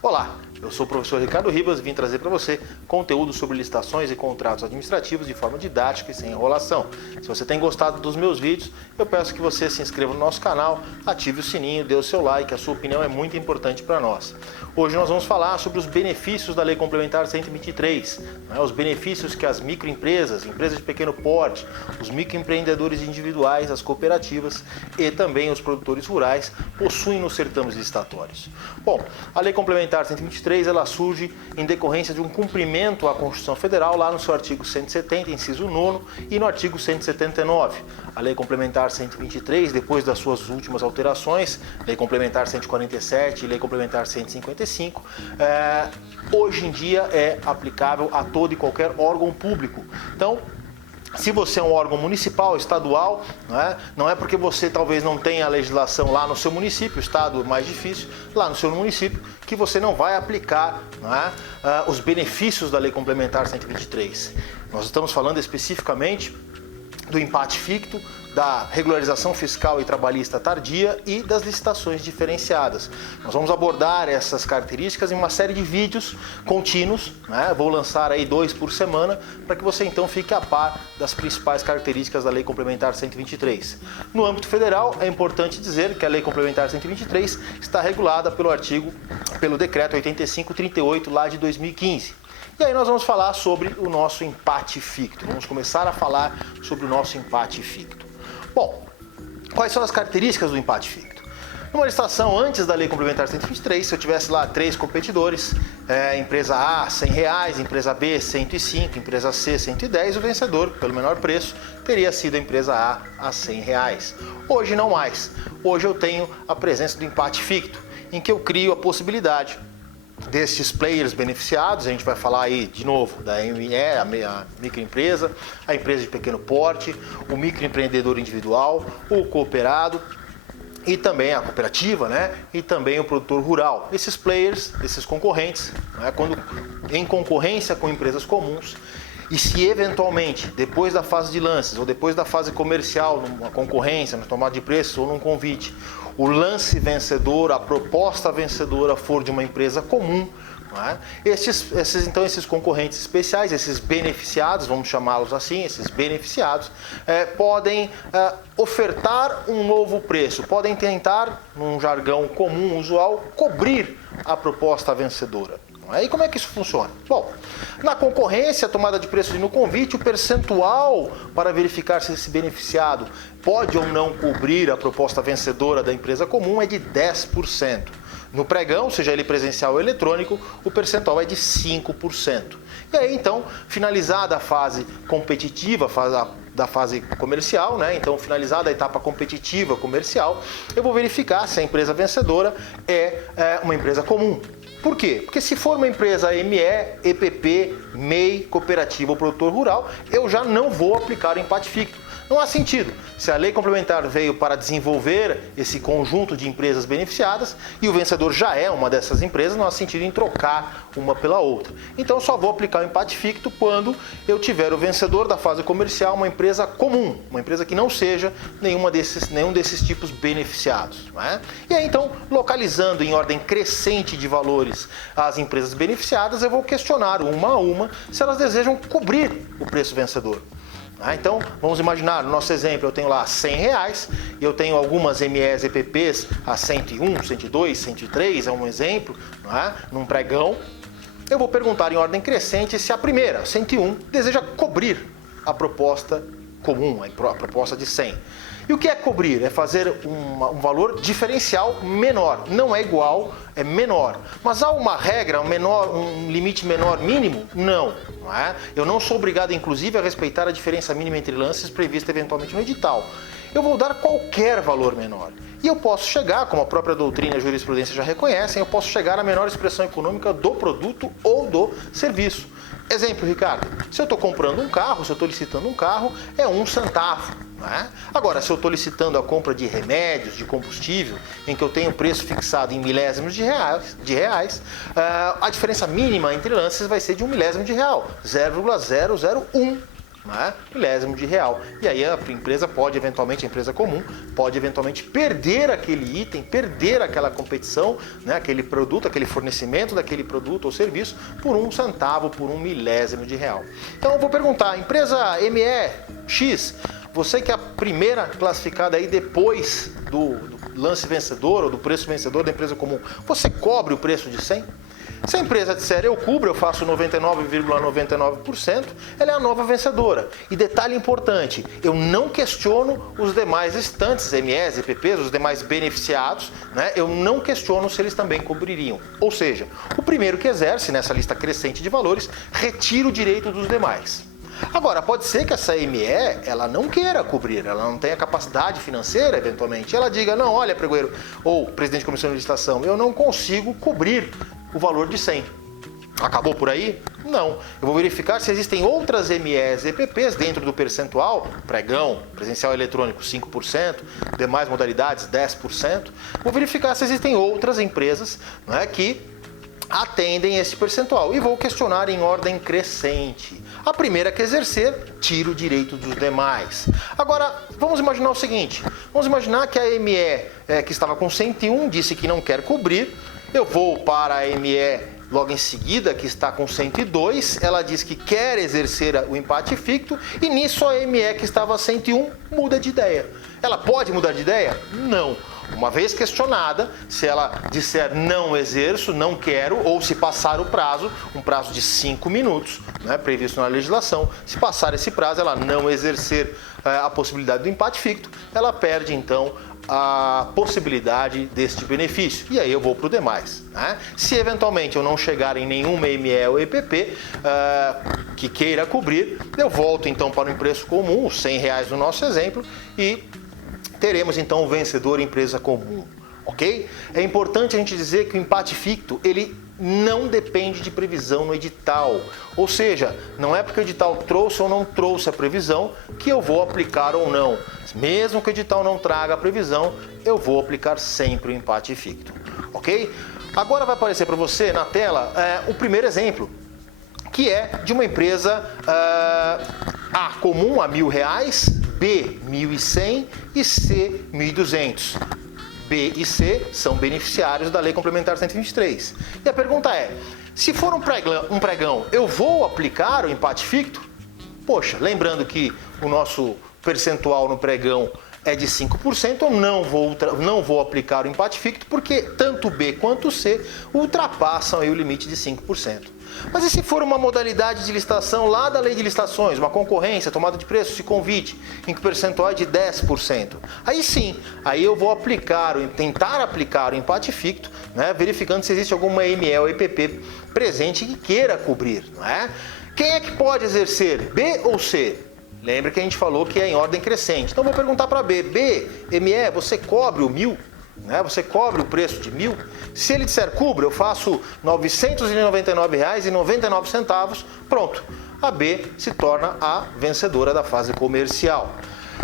Olá, eu sou o professor Ricardo Ribas e vim trazer para você conteúdo sobre licitações e contratos administrativos de forma didática e sem enrolação. Se você tem gostado dos meus vídeos, eu peço que você se inscreva no nosso canal, ative o sininho, dê o seu like, a sua opinião é muito importante para nós. Hoje nós vamos falar sobre os benefícios da Lei Complementar 123, os benefícios que as microempresas, empresas de pequeno porte, os microempreendedores individuais, as cooperativas e também os produtores rurais possuem nos certames licitatórios. Bom, a Lei Complementar 123 ela surge em decorrência de um cumprimento à Constituição Federal lá no seu artigo 170, inciso 9 e no artigo 179. A Lei Complementar 123, depois das suas últimas alterações, Lei Complementar 147 e Lei Complementar 155, hoje em dia é aplicável a todo e qualquer órgão público. Então, se você é um órgão municipal, estadual, não é porque você talvez não tenha a legislação lá no seu município, o estado é mais difícil, lá no seu município, que você não vai aplicar os benefícios da Lei Complementar 123. Nós estamos falando especificamente do empate ficto, da regularização fiscal e trabalhista tardia e das licitações diferenciadas. Nós vamos abordar essas características em uma série de vídeos contínuos, vou lançar aí 2 por semana, para que você então fique a par das principais características da Lei Complementar 123. No âmbito federal, é importante dizer que a Lei Complementar 123 está regulada pelo Decreto 8538 lá de 2015. E aí nós vamos falar sobre o nosso empate ficto. Vamos começar a falar sobre o nosso empate ficto. Bom, quais são as características do empate ficto? Numa licitação antes da Lei Complementar 123, se eu tivesse lá 3 competidores, empresa A, R$100, empresa B, R$105, empresa C, R$110, o vencedor, pelo menor preço, teria sido a empresa A R$100. Hoje não mais. Hoje eu tenho a presença do empate ficto, em que eu crio a possibilidade destes players beneficiados. A gente vai falar aí de novo da ME, a microempresa, a empresa de pequeno porte, o microempreendedor individual, o cooperado e também a cooperativa, e também o produtor rural. Esses players, esses concorrentes, quando em concorrência com empresas comuns, e se eventualmente, depois da fase de lances ou depois da fase comercial, numa concorrência, na tomada de preços ou num convite, o lance vencedor, a proposta vencedora for de uma empresa comum, esses concorrentes especiais, esses beneficiados, vamos chamá-los assim, esses beneficiados, podem ofertar um novo preço, podem tentar, num jargão comum, usual, cobrir a proposta vencedora. E como é que isso funciona? Bom, na concorrência, a tomada de preço e no convite, o percentual para verificar se esse beneficiado pode ou não cobrir a proposta vencedora da empresa comum é de 10%. No pregão, seja ele presencial ou eletrônico, o percentual é de 5%. E aí, então, finalizada a fase competitiva, da fase comercial, então finalizada a etapa competitiva comercial, eu vou verificar se a empresa vencedora é uma empresa comum. Por quê? Porque se for uma empresa ME, EPP, MEI, cooperativa ou produtor rural, eu já não vou aplicar o empate ficto. Não há sentido. Se a lei complementar veio para desenvolver esse conjunto de empresas beneficiadas e o vencedor já é uma dessas empresas, não há sentido em trocar uma pela outra. Então, só vou aplicar o empate ficto quando eu tiver o vencedor da fase comercial, uma empresa comum, uma empresa que não seja nenhum desses tipos beneficiados. E aí, então, localizando em ordem crescente de valores as empresas beneficiadas, eu vou questionar uma a uma se elas desejam cobrir o preço vencedor. Então, vamos imaginar, no nosso exemplo, eu tenho lá R$100 e eu tenho algumas MEs, EPPs a 101, 102, 103, é um exemplo, num pregão. Eu vou perguntar em ordem crescente se a primeira, 101, deseja cobrir a proposta comum, a proposta de 100. E o que é cobrir? É fazer um valor diferencial menor. Não é igual, é menor. Mas há uma regra, um limite menor mínimo? Não. Eu não sou obrigado, inclusive, a respeitar a diferença mínima entre lances prevista eventualmente no edital. Eu vou dar qualquer valor menor. E eu posso chegar, como a própria doutrina e a jurisprudência já reconhecem, eu posso chegar à menor expressão econômica do produto ou do serviço. Exemplo, Ricardo, se eu estou comprando um carro, se eu estou licitando um carro, é 1 centavo. Agora, se eu estou licitando a compra de remédios, de combustível, em que eu tenho preço fixado em milésimos de reais, a diferença mínima entre lances vai ser de 1 milésimo de real, 0,001. né? Milésimo de real. E aí a empresa pode eventualmente, a empresa comum, pode eventualmente perder aquele item, perder aquela competição, né? Aquele produto, aquele fornecimento daquele produto ou serviço por 1 centavo, por 1 milésimo de real. Então eu vou perguntar, empresa MEX, você que é a primeira classificada aí depois do lance vencedor ou do preço vencedor da empresa comum, você cobre o preço de 100? Se a empresa disser eu cubro, eu faço 99,99%, ela é a nova vencedora. E detalhe importante, eu não questiono os demais restantes MEs, EPPs, os demais beneficiados, né? Eu não questiono se eles também cobririam. Ou seja, o primeiro que exerce nessa lista crescente de valores retira o direito dos demais. Agora, pode ser que essa ME, ela não queira cobrir, ela não tenha capacidade financeira, eventualmente. Ela diga, não, olha, pregoeiro, ou presidente de comissão de licitação, eu não consigo cobrir o valor de 100. Acabou por aí? Não. Eu vou verificar se existem outras MEs e EPPs dentro do percentual, pregão, presencial eletrônico 5%, demais modalidades 10%. Vou verificar se existem outras empresas, né, que atendem esse percentual e vou questionar em ordem crescente. A primeira que exercer, tira o direito dos demais. Agora, vamos imaginar o seguinte, vamos imaginar que a ME que estava com 101 disse que não quer cobrir, eu vou para a ME logo em seguida, que está com 102, ela diz que quer exercer o empate ficto e nisso a ME que estava a 101 muda de ideia. Ela pode mudar de ideia? Não. Uma vez questionada, se ela disser não exerço, não quero, ou se passar o prazo, um prazo de 5 minutos, né, previsto na legislação, se passar esse prazo, ela não exercer a possibilidade do empate ficto, ela perde então a possibilidade deste benefício. E aí eu vou para o demais. Né? Se eventualmente eu não chegar em nenhuma ME ou EPP que queira cobrir, eu volto então para o preço comum, os R$100 no nosso exemplo, e teremos então o vencedor empresa comum, ok? É importante a gente dizer que o empate ficto, ele não depende de previsão no edital, ou seja, não é porque o edital trouxe ou não trouxe a previsão que eu vou aplicar ou não. Mesmo que o edital não traga a previsão, eu vou aplicar sempre o empate ficto, ok? Agora vai aparecer para você na tela o primeiro exemplo, que é de uma empresa A comum a R$1.000, B 1.100 e C 1.200. B e C são beneficiários da Lei Complementar 123. E a pergunta é, se for um pregão, eu vou aplicar o empate ficto? Poxa, lembrando que o nosso percentual no pregão é de 5%, eu não vou aplicar o empate ficto porque tanto B quanto C ultrapassam aí o limite de 5%. Mas e se for uma modalidade de licitação lá da lei de licitações, uma concorrência, tomada de preços de convite, em que o percentual é de 10%? Aí sim, aí eu vou tentar aplicar o empate ficto, né, verificando se existe alguma ME ou EPP presente que queira cobrir. Não é? Quem é que pode exercer, B ou C? Lembra que a gente falou que é em ordem crescente. Então vou perguntar para B, ME, você cobre o 1.000? Né? Você cobre o preço de 1.000? Se ele disser cubra, eu faço R$ 999,99, pronto. A B se torna a vencedora da fase comercial.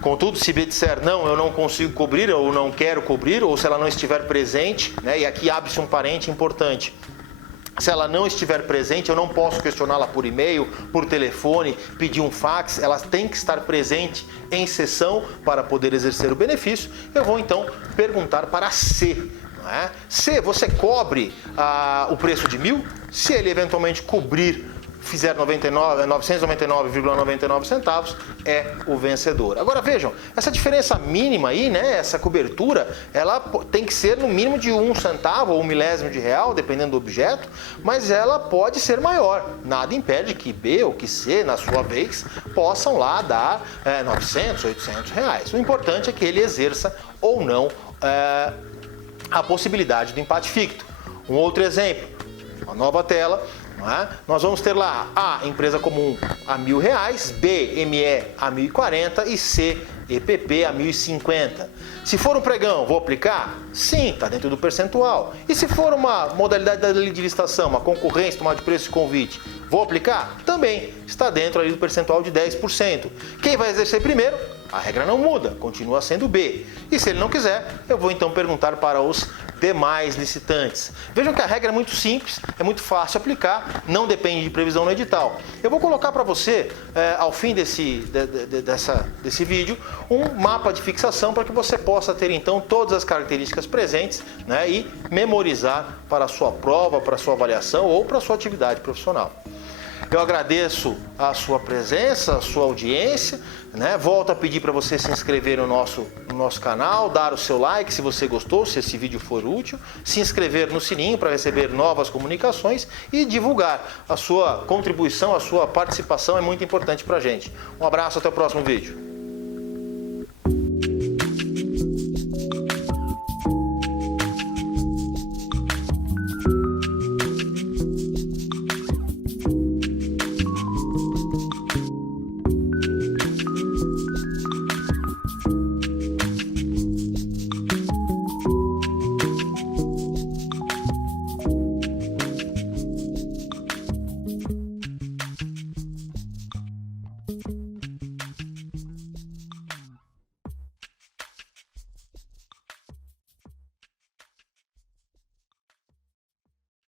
Contudo, se B disser não, eu não consigo cobrir ou não quero cobrir, ou se ela não estiver presente, né? E aqui abre-se um parente importante. Se ela não estiver presente, eu não posso questioná-la por e-mail, por telefone, pedir um fax, ela tem que estar presente em sessão para poder exercer o benefício. Eu vou então perguntar para C. Não é? C, você cobre o preço de 1.000? Se ele eventualmente cobrir, fizer 999,99 centavos, é o vencedor. Agora vejam, essa diferença mínima aí, né, essa cobertura, ela tem que ser no mínimo de 1 centavo ou 1 milésimo de real, dependendo do objeto, mas ela pode ser maior. Nada impede que B ou que C, na sua vez, possam lá dar 900, 800 reais. O importante é que ele exerça ou não a possibilidade do empate ficto. Um outro exemplo, uma nova tela. Nós vamos ter lá A, empresa comum a R$1.000, B, ME a 1.040 e C, EPP a 1.050. Se for um pregão, vou aplicar? Sim, está dentro do percentual. E se for uma modalidade da lei de licitação, uma concorrência, tomada de preço e convite, vou aplicar? Também está dentro ali do percentual de 10%. Quem vai exercer primeiro? A regra não muda, continua sendo B. E se ele não quiser, eu vou então perguntar para os demais licitantes. Vejam que a regra é muito simples, é muito fácil aplicar, não depende de previsão no edital. Eu vou colocar para você, ao fim desse vídeo, um mapa de fixação para que você possa ter então todas as características presentes, né, e memorizar para a sua prova, para a sua avaliação ou para a sua atividade profissional. Eu agradeço a sua presença, a sua audiência, né? Volto a pedir para você se inscrever no nosso canal, dar o seu like se você gostou, se esse vídeo for útil, se inscrever no sininho para receber novas comunicações e divulgar. A sua contribuição, a sua participação é muito importante para a gente. Um abraço, até o próximo vídeo.